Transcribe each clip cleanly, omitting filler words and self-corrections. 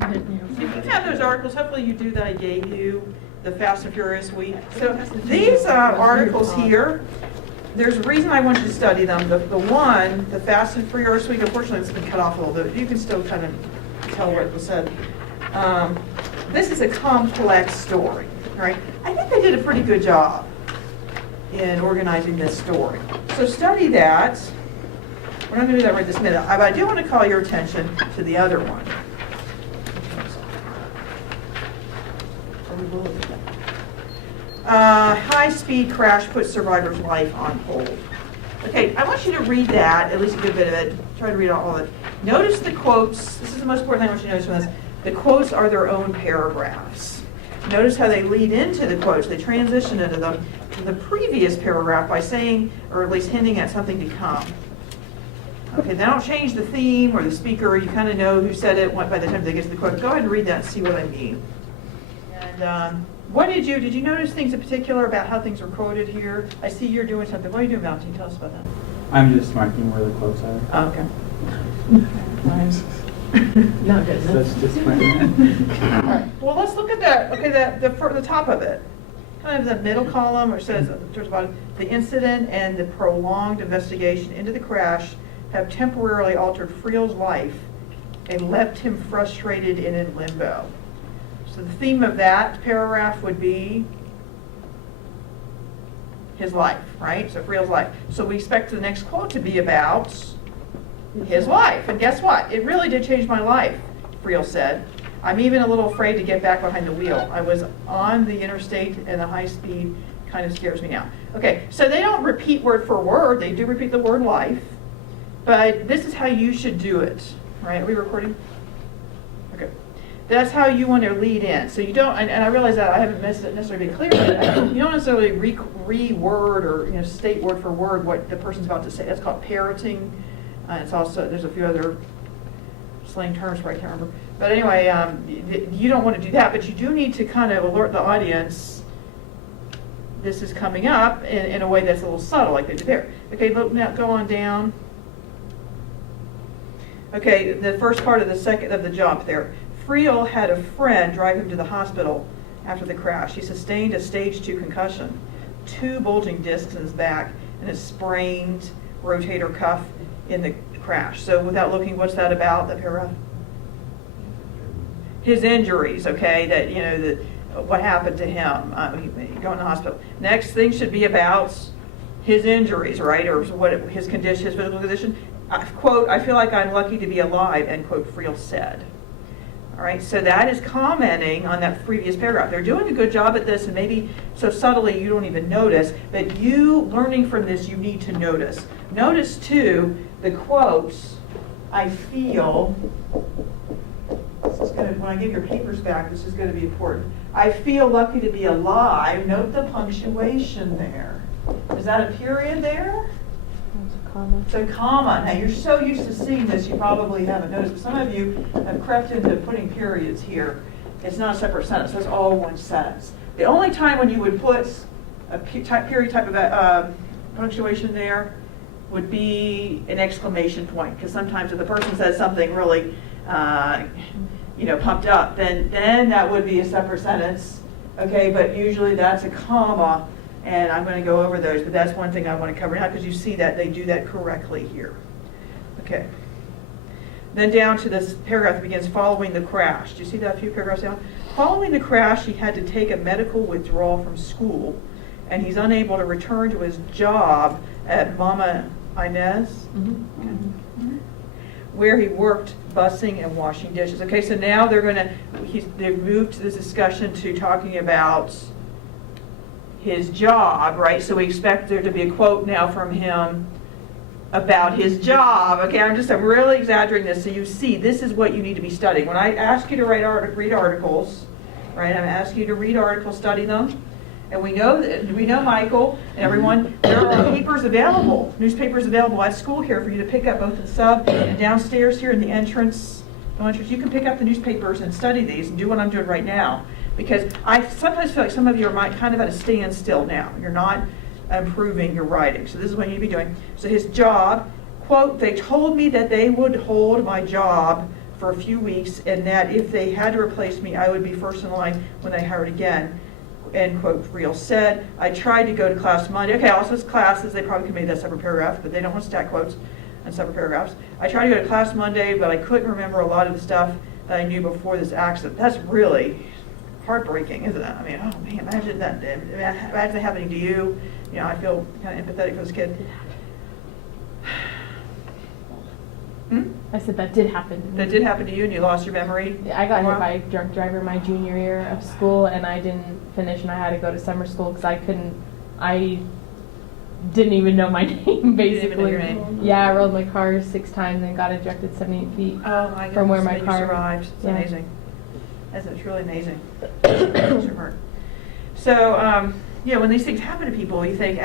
If you have those articles, hopefully you do that I gave you, the Fast and Furious week. So these articles here, there's a reason I want you to study them. The one, the Fast and Furious week, unfortunately it's been cut off a little bit. You can still kind of tell what was said. This is a complex story, right? I think they did a pretty good job in organizing this story. So study that. We're not going to do that right this minute. But I do want to call your attention to the other one. High-speed crash puts survivor's life on hold. Okay, I want you to read that, at least a good bit of it. Try to read all of it. Notice the quotes. This is the most important thing I want you to notice from this. The quotes are their own paragraphs. Notice how they lead into the quotes. They transition into them to the previous paragraph by saying, or at least hinting at something to come. Okay, they don't change the theme or the speaker. You kind of know who said it by the time they get to the quote. Go ahead and read that and see what I mean. And what did you notice things in particular about how things are quoted here? I see you're doing something. What are you doing, Valentin? Tell us about that. I'm just marking where the quotes are. Oh, okay. No, good. That's just my All right. Well, let's look at that. Okay, the top of it. Kind of the middle column, which says, towards the bottom, the incident and the prolonged investigation into the crash have temporarily altered Friel's life and left him frustrated and in limbo. So the theme of that paragraph would be his life, right? So Friel's life. So we expect the next quote to be about his life. And guess what? It really did change my life, Friel said. I'm even a little afraid to get back behind the wheel. I was on the interstate and the high speed kind of scares me now. Okay, so they don't repeat word for word. They do repeat the word life. But this is how you should do it, right? Are we recording? Okay. That's how you want to lead in. So you don't, and I realize that I haven't necessarily been clear, but you don't necessarily re-word or state word for word what the person's about to say. That's called parroting. It's also, there's a few other slang terms where I can't remember. But anyway, you don't want to do that, but you do need to kind of alert the audience this is coming up in a way that's a little subtle, like they did there. Okay, look, now go on down. Okay, the first part of the jump there. Friel had a friend drive him to the hospital after the crash. He sustained a stage 2 concussion, 2 bulging discs in his back, and a sprained rotator cuff in the crash. So without looking, what's that about, that paragraph? His injuries, okay, what happened to him going to the hospital. Next thing should be about his injuries, right, or what his condition, his physical condition. Quote, I feel like I'm lucky to be alive, end quote, Friel said. All right, so that is commenting on that previous paragraph. They're doing a good job at this, and maybe so subtly you don't even notice, but you learning from this, you need to notice. Notice too, the quotes, I feel, this is going to, when I give your papers back, this is going to be important. I feel lucky to be alive. Note the punctuation there. Is that a period there? It's a comma. Now you're so used to seeing this, you probably haven't noticed, but some of you have crept into putting periods here. It's not a separate sentence, it's all one sentence. The only time when you would put a period type of punctuation there would be an exclamation point, because sometimes if the person says something really pumped up, then that would be a separate sentence, okay, but usually that's a comma. And I'm going to go over those, but that's one thing I want to cover now because you see that they do that correctly here. Okay. Then down to this paragraph that begins following the crash. Do you see that a few paragraphs down? Following the crash, he had to take a medical withdrawal from school, and he's unable to return to his job at Mama Inez, where he worked busing and washing dishes. Okay, so now they've moved to this discussion to talking about his job, right? So we expect there to be a quote now from him about his job. Okay, I'm really exaggerating this so you see this is what you need to be studying. When I ask you to read articles, right? I'm asking you to read articles, study them, and we know Michael and everyone. There are papers available, newspapers available at school here for you to pick up, both in the sub and downstairs here in the entrance. You can pick up the newspapers and study these and do what I'm doing right now. Because I sometimes feel like some of you are kind of at a standstill now. You're not improving your writing. So this is what you need to be doing. So his job, quote, they told me that they would hold my job for a few weeks, and that if they had to replace me, I would be first in line when they hired again. End quote. Friel said, I tried to go to class Monday. Okay, also it's classes, they probably could make that separate paragraph, but they don't want to stack quotes and separate paragraphs. I tried to go to class Monday, but I couldn't remember a lot of the stuff that I knew before this accident. That's really heartbreaking, isn't it? I mean, oh man, imagine that happening to you. You know, I feel kind of empathetic for this kid. I said that did happen to me. That did happen to you, and you lost your memory? I got Wow. hit by a drunk driver my junior year of school, and I didn't finish, and I had to go to summer school because I didn't even know my name, You basically. didn't even know your name? Yeah, I rode my car 6 times and got ejected 78 feet Oh my goodness, from where my and you car survived. It's yeah. amazing. That's truly amazing. So, when these things happen to people, you think,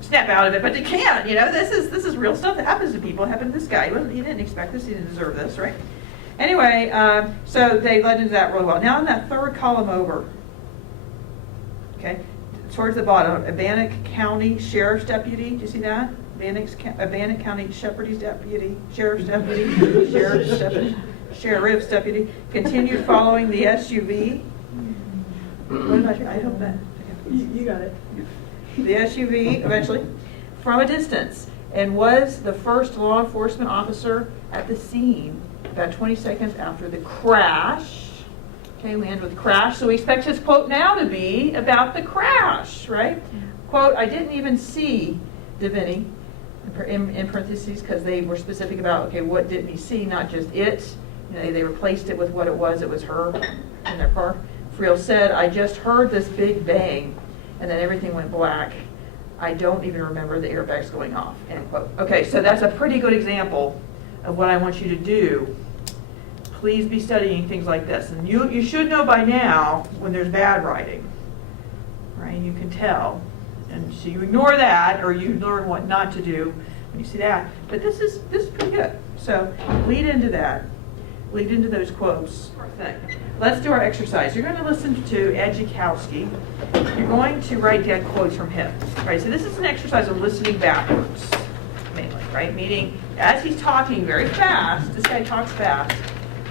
snap out of it, but you can't. This is real stuff that happens to people. It happened to this guy. He didn't expect this. He didn't deserve this, right? Anyway, so they led into that really well. Now in that third column over, okay, towards the bottom, a Bannock County Sheriff's Deputy. Do you see that? Bannock County Sheriff's Deputy, Sheriff's Deputy, continued following the SUV. What about you? I hope that. You got it. The SUV eventually from a distance, and was the first law enforcement officer at the scene about 20 seconds after the crash. Okay, we end with crash, so we expect his quote now to be about the crash, right? Quote, I didn't even see Deviney, in parentheses, because they were specific about, okay, what didn't he see, not just it. They replaced it with what it was her in their car. Friel said, I just heard this big bang, and then everything went black. I don't even remember the airbags going off, end quote. Okay, so that's a pretty good example of what I want you to do. Please be studying things like this. And you should know by now when there's bad writing, right? You can tell. And so you ignore that, or you learn what not to do when you see that. But this is pretty good. So lead into that. Lead into those quotes. Let's do our exercise. You're going to listen to Ed Jakowski. You're going to write down quotes from him. Right? So this is an exercise of listening backwards, mainly, right? Meaning, as he's talking very fast, this guy talks fast,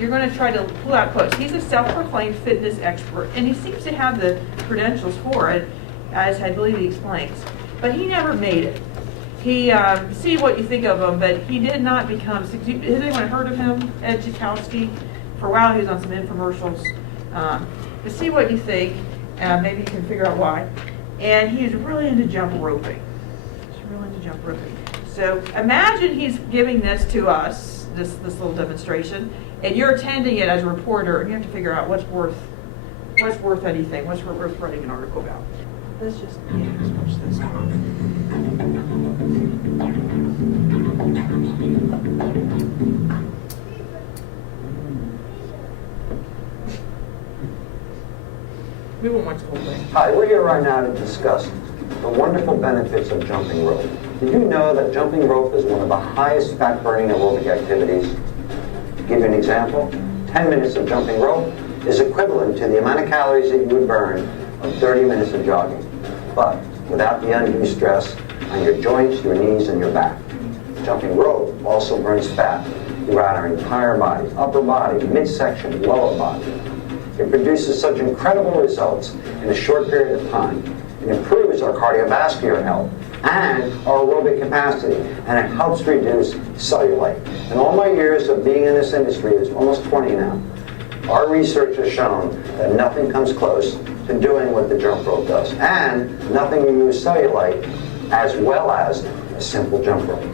you're going to try to pull out quotes. He's a self-proclaimed fitness expert, and he seems to have the credentials for it, as I believe he explains. But he never made it. He, see what you think of him, but he did not become, has anyone heard of him, Ed Jakowski? For a while he was on some infomercials. But see what you think, maybe you can figure out why. And he's really into jump roping. He's really into jump roping. So imagine he's giving this to us, this little demonstration, and you're attending it as a reporter, and you have to figure out what's worth anything, what's worth writing an article about. Let's just watch this. We won't watch the whole thing. Hi, we're here right now to discuss the wonderful benefits of jumping rope. Did you know that jumping rope is one of the highest fat-burning aerobic activities? To give you an example, 10 minutes of jumping rope is equivalent to the amount of calories that you would burn of 30 minutes of jogging, but without the undue stress on your joints, your knees, and your back. Jumping rope also burns fat throughout our entire body, upper body, midsection, lower body. It produces such incredible results in a short period of time. It improves our cardiovascular health and our aerobic capacity, and it helps reduce cellulite. In all my years of being in this industry, it's almost 20 now, our research has shown that nothing comes close to doing what the jump rope does, and nothing removes cellulite as well as a simple jump rope.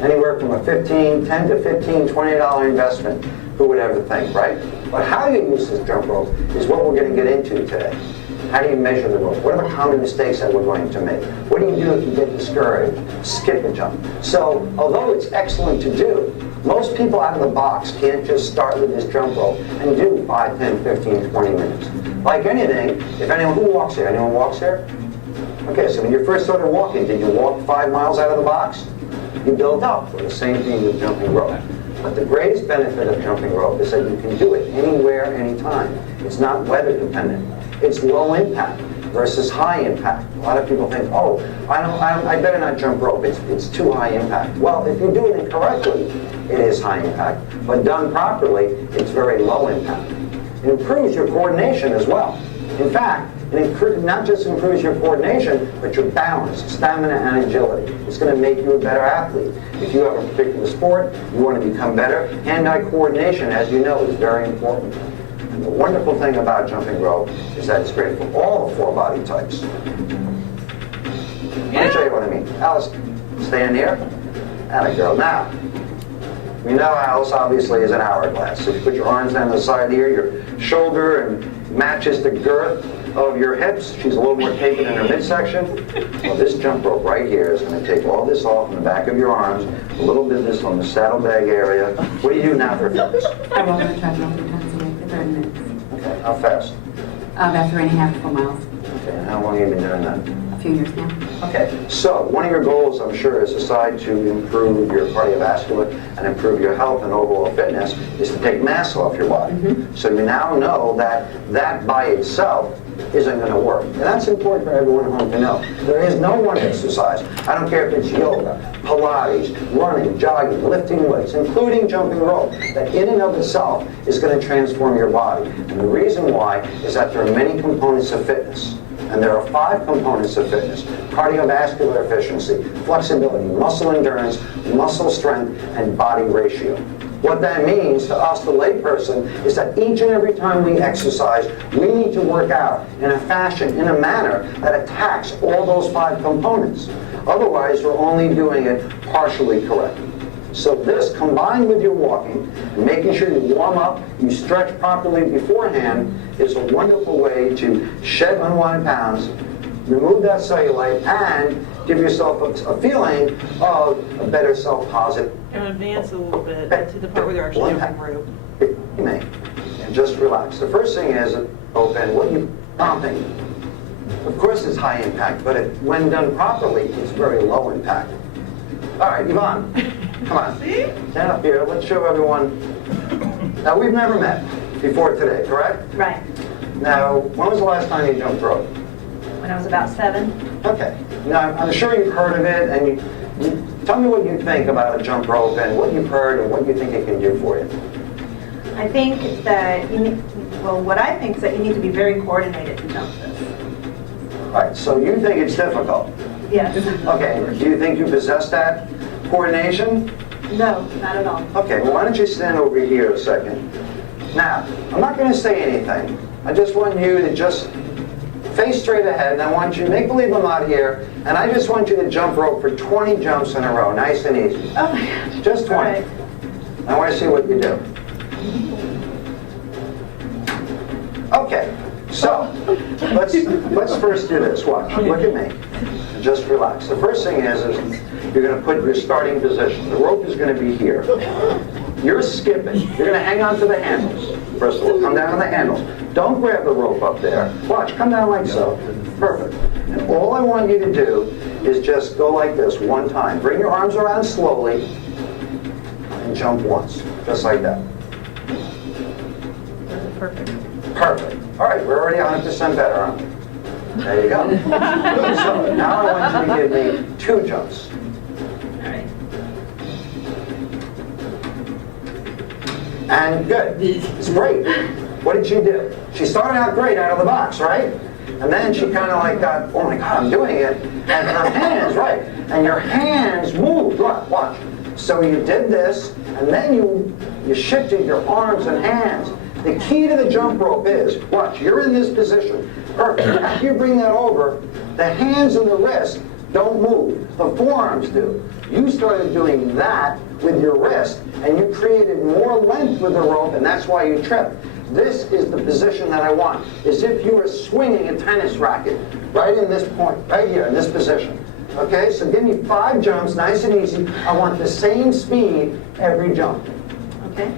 Anywhere from a $10 to $15, $20 investment, who would ever think, right? But how you use this jump rope is what we're going to get into today. How do you measure the rope? What are the common mistakes that we're going to make? What do you do if you get discouraged? Skip a jump. So, although it's excellent to do, most people out of the box can't just start with this jump rope and do 5, 10, 15, 20 minutes. Like anything, if anyone, who walks here? Anyone walks here? Okay, so when you first started walking, did you walk 5 miles out of the box? You build up. Well, the same thing with jumping rope. But the greatest benefit of jumping rope is that you can do it anywhere, anytime. It's not weather dependent. It's low impact. versus high impact. A lot of people think, oh, I better not jump rope, it's too high impact. Well, if you do it incorrectly, it is high impact, but done properly, it's very low impact. It improves your coordination as well. In fact, it not just improves your coordination, but your balance, stamina, and agility. It's going to make you a better athlete. If you have a particular sport, you want to become better, hand-eye coordination, as you know, is very important. And the wonderful thing about jumping rope is that it's great for all 4 body types. Let me show you what I mean. Alice, stand here. Atta girl. Now, we know Alice obviously is an hourglass. So if you put your arms down the side here, your shoulder and matches the girth of your hips. She's a little more tapered in her midsection. Well, this jump rope right here is going to take all this off from the back of your arms, a little bit of this on the saddlebag area. What do you do now for fitness? I walk on the treadmill 3 times a week for 30 minutes. Okay, how fast? About 3.5 to 4 miles. Okay, and how long have you been doing that? A few years now. Okay, so one of your goals, I'm sure, is aside to improve your cardiovascular and improve your health and overall fitness, is to take mass off your body. So you now know that that by itself isn't going to work. And that's important for everyone at home to know. There is no one exercise. I don't care if it's yoga, Pilates, running, jogging, lifting weights, including jumping rope, that in and of itself is going to transform your body. And the reason why is that there are many components of fitness. And there are 5 components of fitness: cardiovascular efficiency, flexibility, muscle endurance, muscle strength, and body ratio. What that means to us, the layperson, is that each and every time we exercise, we need to work out in a fashion, in a manner that attacks all those 5 components. Otherwise, we're only doing it partially correct. So this, combined with your walking, and making sure you warm up, you stretch properly beforehand, is a wonderful way to shed unwanted pounds, remove that cellulite, and give yourself a feeling of a better self-positive. And advance a little bit to the part where they're actually jumping rope. You may, and just relax. The first thing is, open, what you pumping. Of course it's high impact, but when done properly, it's very low impact. All right, Yvonne, come on. See? Stand up here, let's show everyone. Now, we've never met before today, correct? Right, Now, when was the last time you jumped rope? when I was about 7. Okay. Now, I'm sure you've heard of it, and you tell me what you think about a jump rope and what you've heard and what you think it can do for you. I think that what I think is that you need to be very coordinated to jump this. All right, so you think it's difficult. Yes. Okay, do you think you possess that coordination? No, not at all. Okay, well, why don't you stand over here a second. Now, I'm not going to say anything. I just want you to just face straight ahead, and I want you to make believe I'm not here, and I just want you to jump rope for 20 jumps in a row, nice and easy. Oh my gosh. Just 20. All right. I want to see what you do. Okay, so let's first do this. Watch, look at me. Just relax. The first thing is you're going to put your starting position. The rope is going to be here. You're skipping. You're going to hang on to the handles. First of all, come down on the handles. Don't grab the rope up there. Watch, come down like so. Perfect. And all I want you to do is just go like this one time. Bring your arms around slowly and jump once, just like that. Perfect. Perfect. All right, we're already 100% better, aren't we? There you go. So now I want you to give me 2 jumps. All right. And good. It's great. What did she do? She started out great out of the box, right? And then she kind of like got, oh my God, I'm doing it. And her hands, right? And your hands moved. Watch. So you did this, and then you shifted your arms and hands. The key to the jump rope is, watch, you're in this position. Perfect. After you bring that over, the hands and the wrist don't move. The forearms do. You started doing that with your wrist, and you created more length with the rope, and that's why you tripped. This is the position that I want, as if you were swinging a tennis racket, right in this point, right here, in this position. Okay, so give me 5 jumps, nice and easy. I want the same speed every jump. Okay.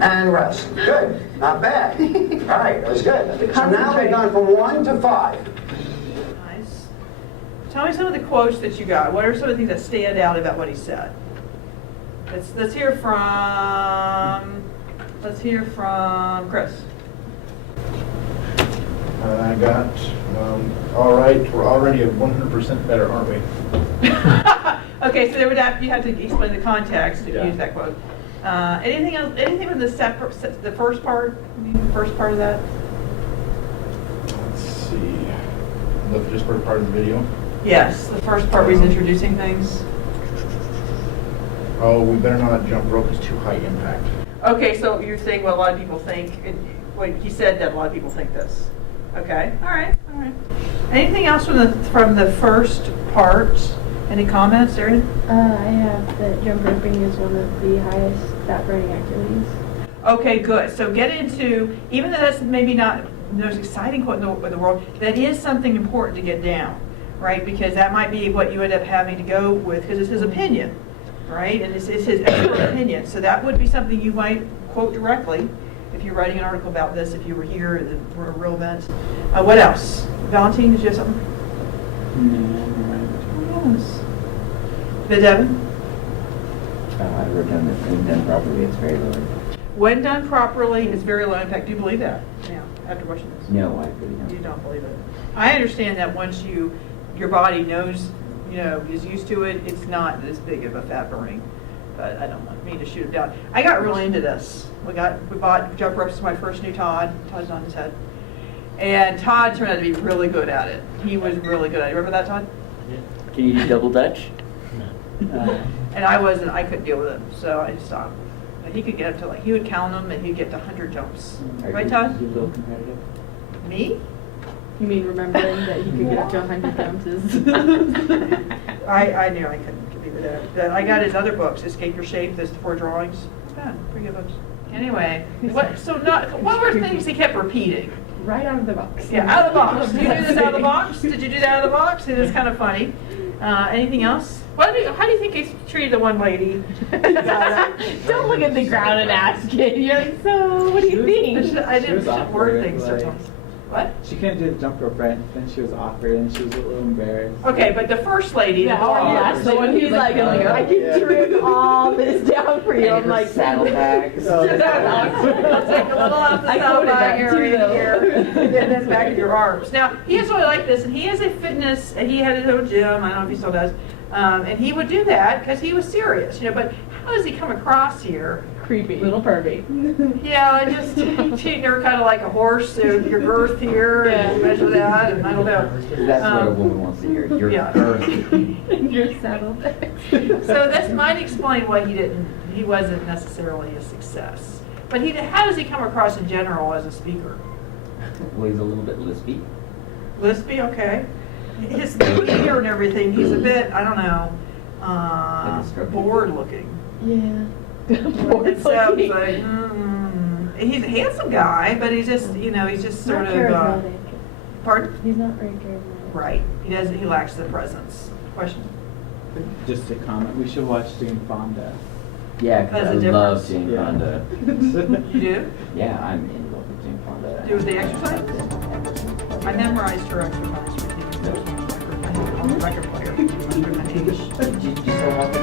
And rest. Good. Not bad. All right, that was good. So now we've gone from 1 to 5. Nice. Tell me some of the quotes that you got. What are some of the things that stand out about what he said? Let's hear from Let's hear from Chris. I got, all right, we're already at 100% better, aren't we? Okay, so there would have, you have to explain the context if you Yeah. use that quote. Anything else, anything from the the first part, the first part of that? Let's see. The just first part of the video. Yes, the first part was introducing things. Oh, we better not jump rope, it's too high impact. Okay, so you're saying what a lot of people think, what he said that a lot of people think this. Okay, all right, all right. Anything else from the first part? Any comments, Erin? I have that jump roping is one of the highest fat burning activities. Okay, good. So get into, even though that's maybe not the most exciting quote in the world, that is something important to get down, right? Because that might be what you end up having to go with, because it's his opinion, right? And it's his expert opinion. So that would be something you might quote directly if you're writing an article about this, if you were here at the real event. What else? Valentine, did you have something? No, Yes. Devin? I wrote down that when done properly, it's very low. When done properly, it's very low impact. Do you believe that? Now, after watching this? No, I really You don't. don't believe it. I understand that once your body knows, is used to it, it's not as big of a fat burning. But I don't want me to shoot it down. I got really into this. We bought jump ropes for my first new Todd. Todd's on his head. And Todd turned out to be really good at it. He was really good at it. Remember that, Todd? Can you do double dutch? And I couldn't deal with him, so I just stopped. But he could get up to he would count them and he'd get to 100 jumps. Right, Todd? You a little competitive? Me? You mean remembering that you could get up to 100 jumps is? I knew I couldn't do that. I got his other books, Escape Your Shape, those 4 drawings. Yeah, pretty good books. Anyway, what were things he kept repeating? Right out of the box. Yeah, out of the box. Did you do this out of the box? Did you do that out of the box? It is kind of funny. Anything else? How do you think he treated the one lady? Don't look at the ground and ask it. You're like, so what do you think? I She was didn't awkward, word things like- sometimes. What? She couldn't do the jump rope right, then she was awkward and she was a little embarrassed. Okay, but the first lady, Yeah, the blonde, last the one who's like, I can trim all this down for you. I'm like, saddlebags. I'll take a little off the I quoted saddlebag that too, area though. here, and then back in your arms. Now, he is really like this, and he is a fitness, and he had his own gym, I don't know if he still does, and he would do that because he was serious, but how does he come across here? creepy. Little pervy. Yeah, just treating her kind of like a horse, so your girth here, and Yeah. measure that, and I don't know. That's what a woman wants to hear. You're yeah. earthy. Your saddlebags. So this might explain why he wasn't necessarily a success. But how does he come across in general as a speaker? Well, he's a little bit lispy. Lispy, okay. His ear and everything, he's a bit, I don't know, Like a stroke. bored looking. Yeah. It sounds like, he's a handsome guy, but he's just, he's just sort Not of, charismatic. pardon? He's not very charismatic. Right, he lacks the presence. Question? Just a comment, we should watch Jane Fonda. Yeah, because That's I a love difference. Jane Yeah. Fonda. You do? Yeah, I'm in love with Jane Fonda. Do the exercise? I memorized her exercise routine. I'm a record player. Did you still have the